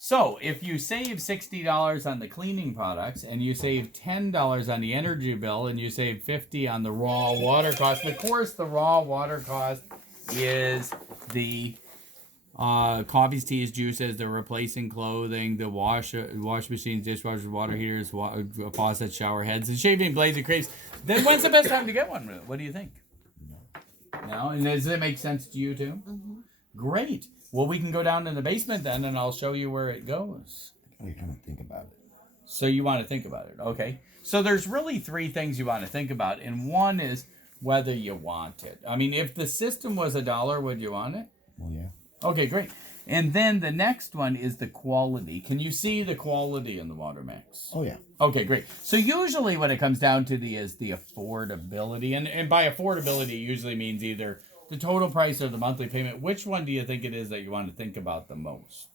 So if you save $60 on the cleaning products and you save $10 on the energy bill and you save $50 on the raw water cost, of course the raw water cost is the coffees, teas, juices, the replacing clothing, the wash machines, dishwashers, water heaters, faucets, shower heads, and shaving blades and crates. Then when's the best time to get one? What do you think? No? And does it make sense to you too? Mm-hmm. Great. Well, we can go down in the basement then, and I'll show you where it goes. You're trying to think about it. So you want to think about it, okay? So there's really three things you want to think about, and one is whether you want it. I mean, if the system was $1, would you want it? Well, yeah. Okay, great. And then the next one is the quality. Can you see the quality in the WaterMax? Oh, yeah. Okay, great. So usually what it comes down to is the affordability. And by affordability, it usually means either the total price or the monthly payment. Which one do you think it is that you want to think about the most?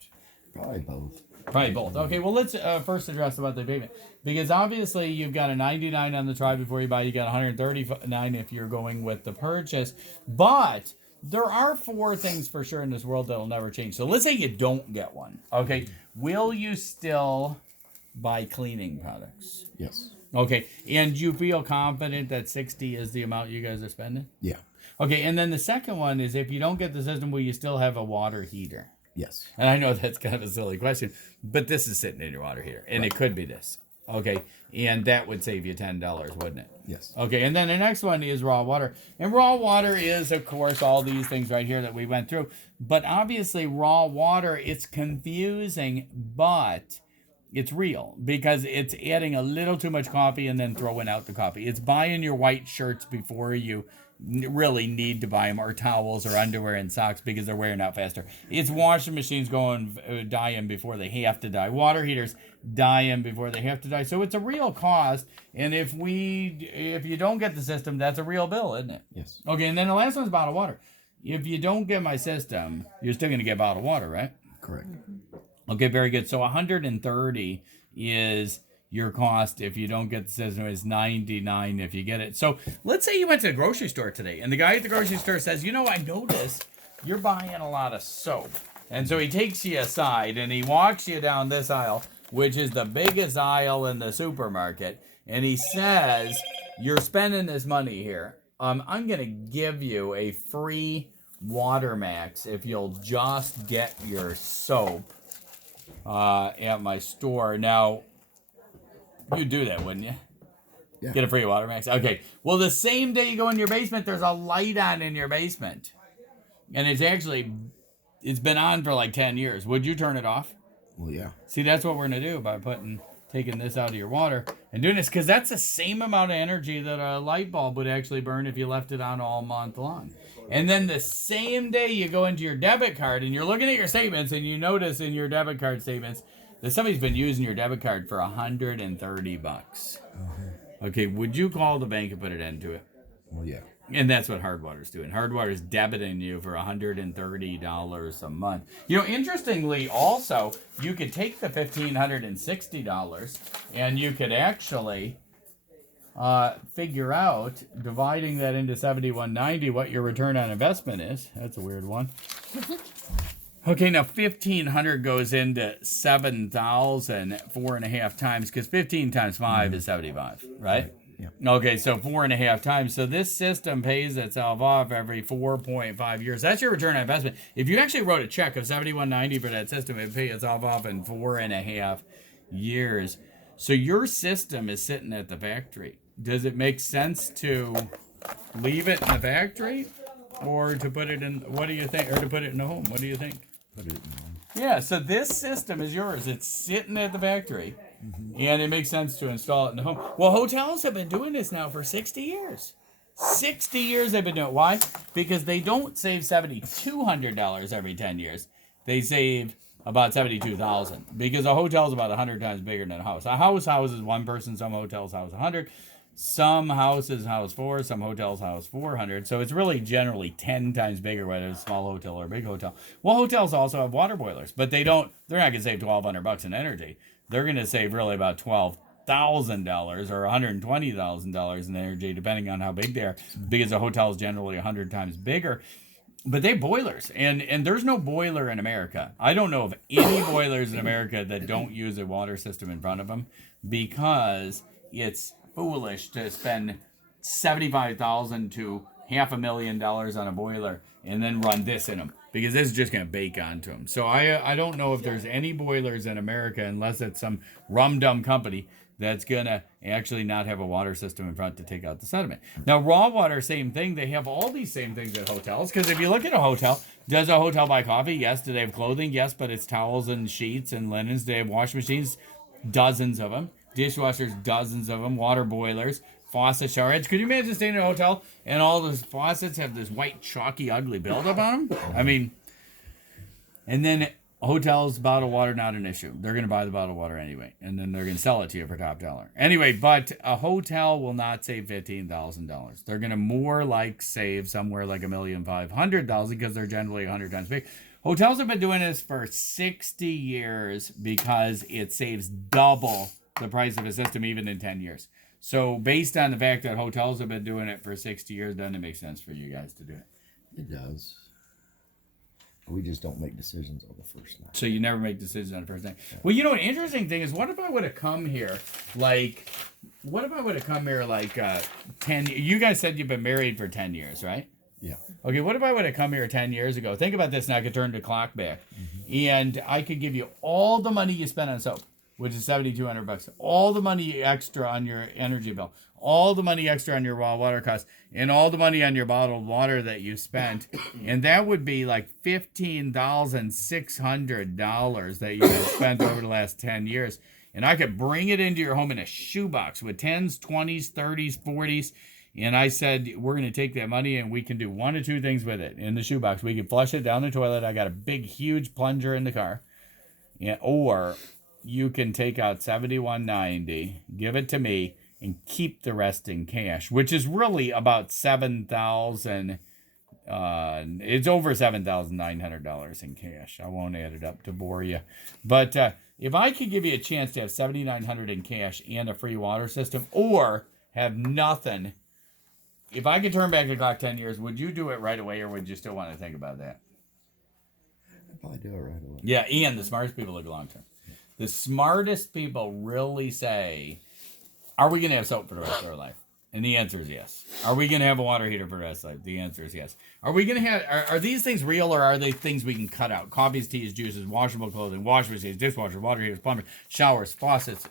Probably both. Probably both. Okay, well, let's first address the monthly payment. Because obviously you've got a $99 on the try before you buy. You got $139 if you're going with the purchase. But there are four things for sure in this world that will never change. So let's say you don't get one. Okay, will you still buy cleaning products? Yes. Okay, and you feel confident that 60 is the amount you guys are spending? Yeah. Okay, and then the second one is if you don't get the system, will you still have a water heater? Yes. And I know that's kind of a silly question, but this is sitting in your water heater, and It could be this. Okay, and that would save you $10, wouldn't it? Yes. Okay, and then the next one is raw water. And raw water is, of course, all these things right here that we went through. But obviously, raw water, it's confusing, but it's real because it's adding a little too much coffee and then throwing out the coffee. It's buying your white shirts before you really need to buy them, or towels or underwear and socks because they're wearing out faster. It's washing machines going dying before they have to die. Water heaters dying before they have to die. So it's a real cost, and if you don't get the system, that's a real bill, isn't it? Yes. Okay, and then the last one's bottled water. If you don't get my system, you're still going to get bottled water, right? Correct. Okay, very good. So 130 is your cost. If you don't get the system, is 99 if you get it. So let's say you went to the grocery store today, and the guy at the grocery store says, I noticed you're buying a lot of soap. And so he takes you aside, and he walks you down this aisle, which is the biggest aisle in the supermarket, and he says, you're spending this money here. I'm going to give you a free WaterMax if you'll just get your soap at my store. Now, you'd do that, wouldn't you? Yeah. Get a free WaterMax. Okay. Well, the same day you go in your basement, there's a light on in your basement. And it's been on for like 10 years. Would you turn it off? Well, yeah. See, that's what we're going to do by taking this out of your water and doing this, because that's the same amount of energy that a light bulb would actually burn if you left it on all month long. And then the same day you go into your debit card and you're looking at your statements and you notice in your debit card statements that somebody's been using your debit card for $130. Mm-hmm. Okay, would you call the bank and put it into it? Well, yeah. And that's what Hardwater's doing. Hardwater's debiting you for $130 a month. Interestingly, also, you could take the $1,560 and you could actually figure out, dividing that into $71.90, what your return on investment is. That's a weird one. Okay, now $1,500 goes into $7,000 4.5 times, because 15 times 5 is 75, right? Yeah. Okay, so 4.5 times. So this system pays itself off every 4.5 years. That's your return on investment. If you actually wrote a check of $71.90 for that system, it would pay itself off in 4.5 years. So your system is sitting at the factory. Does it make sense to leave it in the factory, or to put it in? What do you think? Or to put it in the home? What do you think? Put it in the home. Yeah. So this system is yours. It's sitting at the factory. Mm-hmm. And it makes sense to install it in the home. Well, hotels have been doing this now for 60 years. 60 years they've been doing it. Why? Because they don't save $7,200 every 10 years. They save about $72,000. Because a hotel is about 100 times bigger than a house. A house houses one person. Some hotels house 100. Some houses house 4. Some hotels house 400. So it's really generally 10 times bigger, whether it's a small hotel or a big hotel. Well, hotels also have water boilers, but they're not going to save $1,200 in energy. They're going to save really about $12,000 or $120,000 in energy, depending on how big they are, because a hotel is generally 100 times bigger. But they have boilers, and there's no boiler in America. I don't know of any boilers in America that don't use a water system in front of them, because it's foolish to spend $75,000 to $500,000 on a boiler and then run this in them, because this is just going to bake onto them. So I don't know if there's any boilers in America, unless it's some rum-dum company that's going to actually not have a water system in front to take out the sediment. Now, raw water, same thing. They have all these same things at hotels, because if you look at a hotel, does a hotel buy coffee? Yes. Do they have clothing? Yes, but it's towels and sheets and linens. Do they have wash machines? Dozens of them. Dishwashers, dozens of them. Water boilers. Faucets, shower heads. Could you imagine staying in a hotel and all those faucets have this white, chalky, ugly buildup on them? I mean, and then hotels, bottled water, not an issue. They're going to buy the bottled water anyway, and then they're going to sell it to you for top dollar. Anyway, but a hotel will not save $15,000. They're going to more like save somewhere like $1,500,000, because they're generally 100 times big. Hotels have been doing this for 60 years because it saves double the price of a system even in 10 years. So based on the fact that hotels have been doing it for 60 years, doesn't it make sense for you guys to do it? It does. We just don't make decisions on the first night. So you never make decisions on the first night. Well, you know, an interesting thing is, what if I would have come here like 10, you guys said you've been married for 10 years, right? Yeah. Okay, what if I would have come here 10 years ago? Think about this, and I could turn the clock back. And I could give you all the money you spent on soap, which is $7,200. All the money extra on your energy bill, all the money extra on your raw water costs, and all the money on your bottled water that you spent, and that would be like $15,600 that you had spent over the last 10 years. And I could bring it into your home in a shoebox with 10s, 20s, 30s, 40s. And I said, we're going to take that money and we can do one of two things with it in the shoebox. We can flush it down the toilet. I got a big, huge plunger in the car. Yeah, or you can take out $71.90, give it to me, and keep the rest in cash, which is really about $7,000. It's over $7,900 in cash. I won't add it up to bore you, but if I could give you a chance to have $7,900 in cash and a free water system, or have nothing, if I could turn back the clock 10 years, would you do it right away, or would you still want to think about that? I'd probably do it right away. Yeah, and the smartest people look long term. The smartest people really say, are we going to have soap for the rest of our life? And the answer is yes. Are we going to have a water heater for the rest of life? The answer is yes. Are we going to have, are these things real, or are they things we can cut out? Coffees, teas, juices, washable clothing, washing machines, dishwasher, water heaters, plumbers, showers, faucets.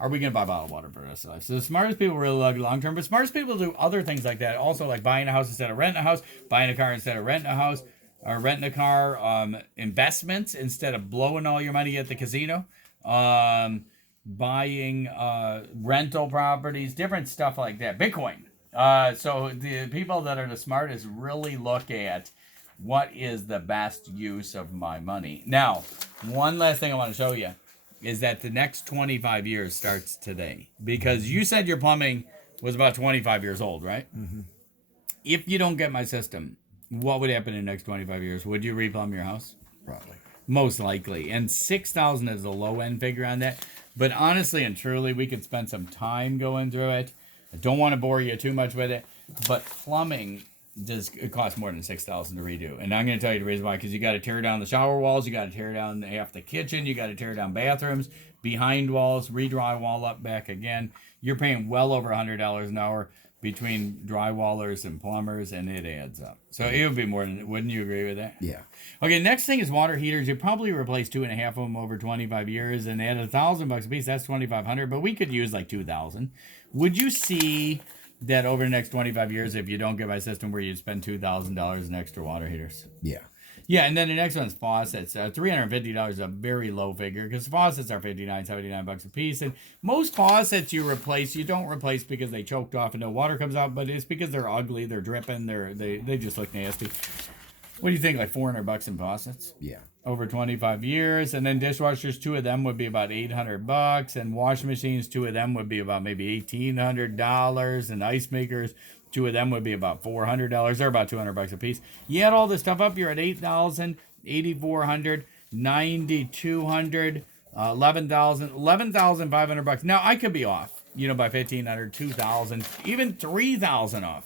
Are we going to buy bottled water for the rest of life? So the smartest people really look long term, but smartest people do other things like that. Also, like buying a house instead of renting a house, buying a car instead of renting a house, or renting a car, investments instead of blowing all your money at the casino, buying rental properties, different stuff like that. Bitcoin. So the people that are the smartest really look at what is the best use of my money. Now, one last thing I want to show you is that the next 25 years starts today. Because you said your plumbing was about 25 years old, right? Mm-hmm. If you don't get my system, what would happen in the next 25 years? Would you replumb your house? Probably. Most likely. And $6,000 is a low end figure on that. But honestly and truly, we could spend some time going through it. I don't want to bore you too much with it. But plumbing it costs more than $6,000 to redo. And I'm going to tell you the reason why. Because you got to tear down the shower walls. You got to tear down half the kitchen. You got to tear down bathrooms, behind walls, re-drywall up back again. You're paying well over $100 an hour between drywallers and plumbers, and it adds up. So it would be more than, wouldn't you agree with that? Yeah. Okay, next thing is water heaters. You probably replace 2.5 of them over 25 years, and at $1,000 a piece, that's $2,500. But we could use like $2,000. Would you see that over the next 25 years, if you don't get my system, where you'd spend $2,000 in extra water heaters? Yeah. Yeah, and then the next one's faucets. $350 is a very low figure, because faucets are $79 a piece. And most faucets you replace, you don't replace because they choked off and no water comes out, but it's because they're ugly, they're dripping, they just look nasty. What do you think, like $400 in faucets? Yeah. Over 25 years. And then dishwashers, 2 of them would be about $800, and washing machines, 2 of them would be about maybe $1,800, and ice makers, 2 of them would be about $400. They're about $200 a piece. You add all this stuff up, you're at $8,000, $8,400, $9,200, $11,000, $11,500. Now I could be off, by $1,500, $2,000, even $3,000 off.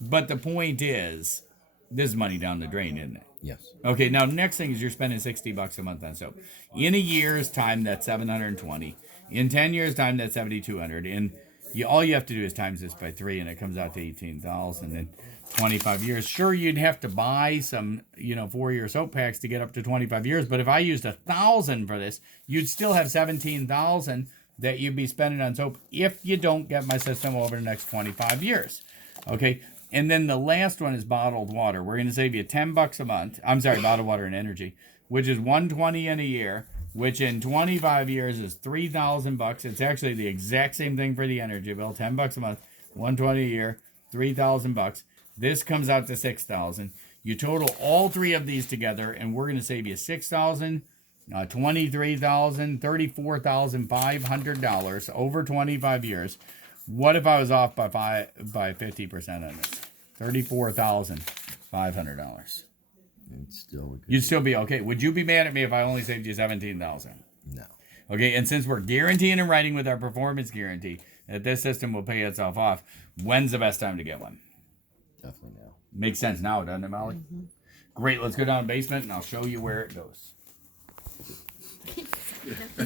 But the point is, This is money down the drain, isn't it? Yes. Okay, now next thing is you're spending $60 a month on soap. In a year's time, that's 720. In 10 years' time, that's 7,200. And all you have to do is times this by 3, and it comes out to 18,000 in 25 years. Sure, you'd have to buy some, 4-year soap packs to get up to 25 years. But if I used 1,000 for this, you'd still have 17,000 that you'd be spending on soap if you don't get my system over the next 25 years. Okay. And then the last one is bottled water. We're going to save you $10 a month. I'm sorry, bottled water and energy, which is $120 in a year, which in 25 years is $3,000. It's actually the exact same thing for the energy bill. $10 a month, $120 a year, $3,000. This comes out to $6,000. You total all three of these together, and we're going to save you $6,000, $23,000, $34,500 over 25 years. What if I was off by 50% on this? $34,500. You'd still be okay. Would you be mad at me if I only saved you $17,000? No. Okay, and since we're guaranteeing in writing with our performance guarantee that this system will pay itself off, when's the best time to get one? Definitely now. Makes sense now, doesn't it, Molly? Mm-hmm. Great. Let's go down to the basement, and I'll show you where it goes.